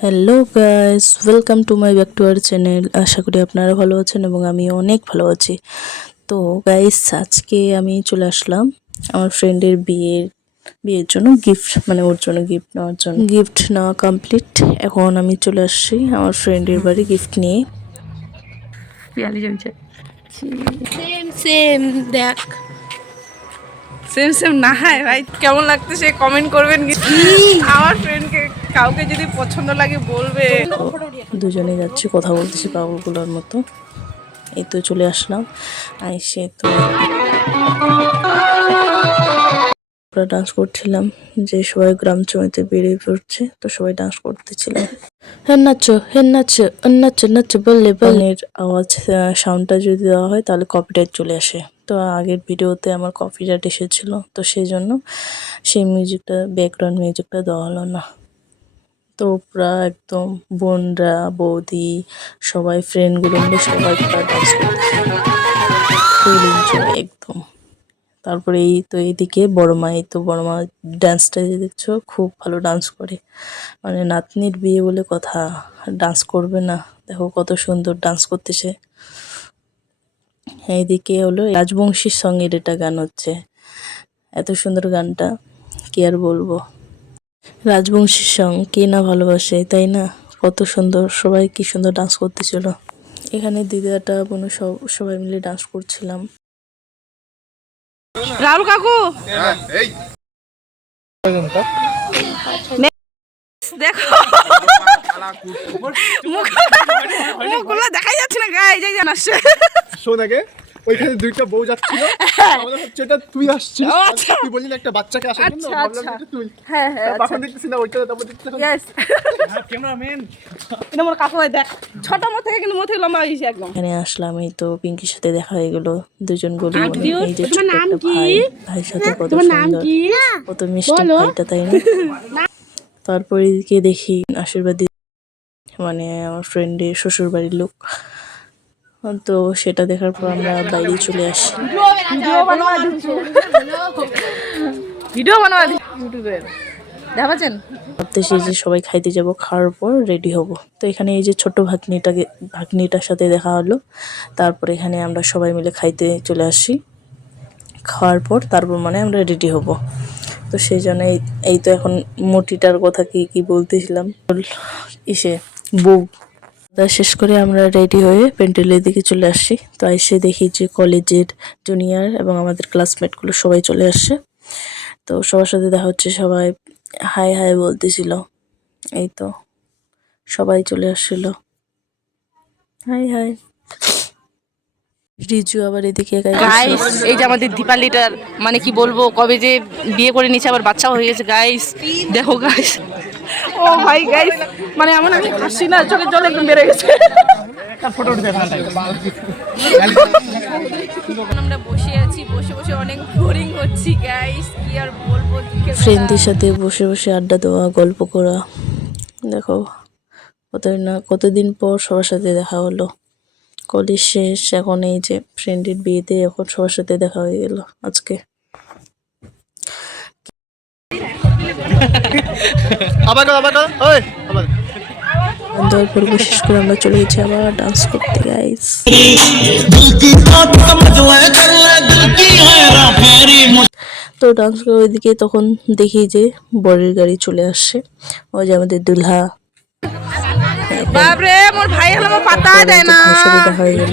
Hello guys, welcome to my back to our channel. আশা করি আপনারা ভালো আছেন এবং আমি অনেক ভালো আছি। তো গাইস, আজকে আমি চলে আসলাম আমার ফ্রেন্ডের বিয়ের জন্য গিফট, মানে ওর জন্য গিফট নেওয়ার জন্য। গিফট নেওয়া কমপ্লিট, এখন আমি চলে আসছি আমার ফ্রেন্ডের বাড়ি গিফট নিয়ে। সেম সেম দেখ, সেম সেম না হয় ভাই, কেমন লাগতেছে কমেন্ট করবেন। আমার ফ্রেন্ডকে কাউকে যদি পছন্দ লাগে বলবে। দুজনে যাচ্ছি, কথা বলতেছি পাগলগুলোর মতো। এই তো চলে আসলাম, আইসে তো আমরা ডান্স করছিলাম, যে সবাই গ্রাম চমিতে বেরিয়ে পড়ছে, তো সবাই ডান্স করতেছিলাম। হ্যাঁ নাচো, হ্যাঁ নাচো, নাচো নাচো বললে বলের আওয়াজ, সাউন্ডটা যদি দেওয়া হয় তাহলে কপিরাইট চলে আসে। তো আগের ভিডিওতে আমার কপিরাইট এসেছিল, তো সেই জন্য সেই মিউজিকটা, ব্যাকগ্রাউন্ড মিউজিকটা দেওয়া হলো না। তো পুরা একদম বোনরা, বৌদি, সবাই ফ্রেন্ডগুলো মিলে সবাই পুরা ডান্স করতেছে, ফুল এনজয় একদম। তারপরে এই তো এইদিকে বড় মা, এই তো বড় মা ডান্সটা যে দেখছো খুব ভালো ডান্স করে, মানে নাতনির বিয়ে বলে কথা, ডান্স করবে না? দেখো কত সুন্দর ডান্স করতেছে। এইদিকে হলো রাজবংশীর সঙ্গের এটা গান হচ্ছে, এত সুন্দর গানটা, কি আর বলবো। রাজবংশীর সং কে না ভালোবাসে, তাই না? কত সুন্দর, সবাই কি সুন্দর ডান্স করতেছিল। এখানে দিদাটা বোন সবাই মিলে ডান্স করছিলাম। রাহুল কাকু দেখো, মুখগুলো দেখাই যাচ্ছে না গায়ে, যাই জান আসছে। শোন আগে, ওইখানে দুইটা বউ যাচ্ছিল, আমাদের হচ্ছে এটা তুই আসছিস, তুই বললি না একটা বাচ্চাকে আসার জন্য, ভাবলাম এটা তুই। হ্যাঁ হ্যাঁ, তখন দেখতেছি না ওইটা, তারপর দেখতেছি ক্যামেরাম্যান এটা মোর কাকু হয়, দেখ ছোট মোর থেকে কিন্তু মোর থেকে লম্বা হয়েছে একদম। এখানে আসলাম, এই তো পিঙ্কির সাথে দেখা হয়ে গেল, দুজন বলি মনে, এই যে ছোট একটা ভাইয়ের সাথে কত সুন্দর, কত মিষ্টি ভাইটা, তাই না? তারপরে এদিকে দেখি আশীর্বাদ, মানে আমার ফ্রেন্ডের শ্বশুর বাড়ির লোক, তো সেটা দেখার পর আমরা বাইরে চলে আসি। ভিডিও বানাবা ইউটিউবে দেখাচ্ছেন। ভাবতেছি যে সবাই খাইতে যাব, খাওয়ার পর রেডি হব। তো এখানে এই যে ছোট ভাগ্নিটার সাথে দেখা হলো, তারপর এখানে আমরা সবাই মিলে খাইতে চলে আসি। খাওয়ার পর তারপর মানে আমরা রেডি হব। তো সেই জন্য এই তো এখন মোটিটার কথা কি বলতেছিলাম, বউ শেষ করে আমরা রেডি হয়ে প্যান্ডেলের দিকে চলে আসছি। তো এসে দেখি যে কলেজের জুনিয়র এবং আমাদের ক্লাসমেটগুলো সবাই চলে আসছে। তো সবার সাথে দেখা হচ্ছে, সবাই হাই হাই বলতেছিল। এই তো সবাই চলে আসছিল, হাই হাই। রিজু আবার এদিকে গাইস, এই যে আমাদের দীপালিটার, মানে কি বলবো, কবে যে বিয়ে করে নিয়েছে, আবার বাচ্চাও হয়ে গেছে গাইস, দেখো গাইস। ও ভাই গাইস, মানে এমন আমি হাসি না, চোখে জল একদম বেড়ে গেছে। আমরা বসে আছি, বসে বসে অনেক বোরিং হচ্ছি গাইস, কি আর বলবো। ফ্রেন্ডদের সাথে বসে বসে আড্ডা দেওয়া, গল্প করা, দেখো কতদিন পর সবার সাথে দেখা হলো। কলেজ শেষ, এখন এই যে ফ্রেন্ডের বিয়েতে এখন সবার সাথে দেখা হয়ে গেল আজকে। দেওয়ার পর বিশেষ করে আমরা চলে গেছি আবার ডান্স করতে গাইস। তো ডান্স করে ওইদিকে তখন দেখি যে বরের গাড়ি চলে আসছে, ওই যে আমাদের দুলহা। বাপরে, মোর ভাই হলো আমার পাতা দেয় না। ভাইয়ের সাথে দেখা হয়ে গেল,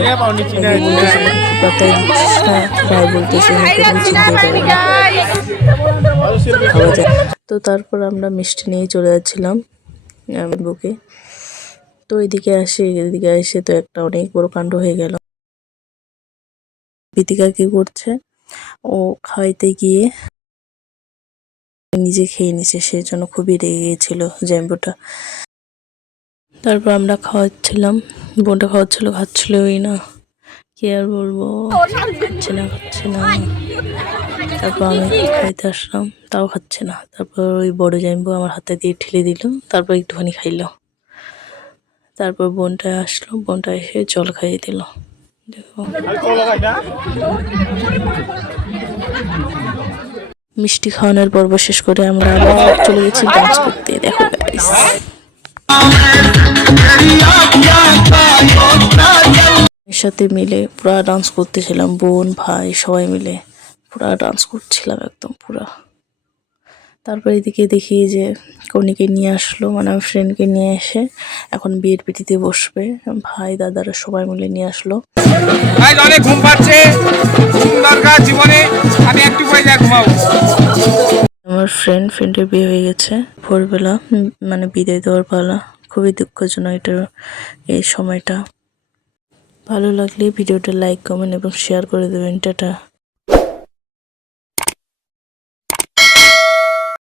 পাতাই দিচ্ছিস না, ভাই বলতেছে খাওয়া যায়। তো তারপর আমরা মিষ্টি নিয়ে চলে যাচ্ছিলাম বুকে। তো এদিকে এসে তো একটা অনেক বড় কাণ্ড হয়ে গেল। বিতিকা কি করছে, ও খাইতে গিয়ে নিজে খেয়ে নিছে, সেই জন্য খুবই রেগে গেছিল জ্যাম্বুটা। তারপর আমরা খাওয়াচ্ছিলাম, বোনটা খাচ্ছিলই না, কি আর বলবো, খাচ্ছে না। তারপর আমি খাইতে আসলাম, তাও খাচ্ছে না। তারপর ওই বড় জ্যাম্বু আমার হাতে দিয়ে ঠেলে দিল, তারপর একটুখানি খাইলো। তারপর বোনটা আসলো, বোনটা এসে জল খাইয়ে দিল। দেখো মিষ্টি খাওয়ানোর পর্ব শেষ করে আমরা আবার চলে গেছি ডান্স করতে। দেখো guys। এর সাথে মিলে পুরা ডান্স করতেছিলাম, বোন ভাই সবাই মিলে পুরা ডান্স করছিলাম একদম পুরা। তারপর এদিকে দেখি যে কনেকে নিয়ে আসলো, মানে আমার ফ্রেন্ডকে নিয়ে এসে এখন বিয়ের পিঠিতে বসবে। ভাই দাদারা সবাই মিলে নিয়ে আসলো। ভাই অনেক ঘুম পাচ্ছে, ঘুম দরকার জীবনে, আমি একটু পরে যা ঘুমাবো। আমার ফ্রেন্ডের বিয়ে হয়ে গেছে ভোরবেলা, মানে বিদায় দেওয়ার পালা। খুবই দুঃখজনক এটা, এই সময়টা। ভালো লাগলে ভিডিওটা লাইক কমেন্ট এবং শেয়ার করে দেবেন। টাটা।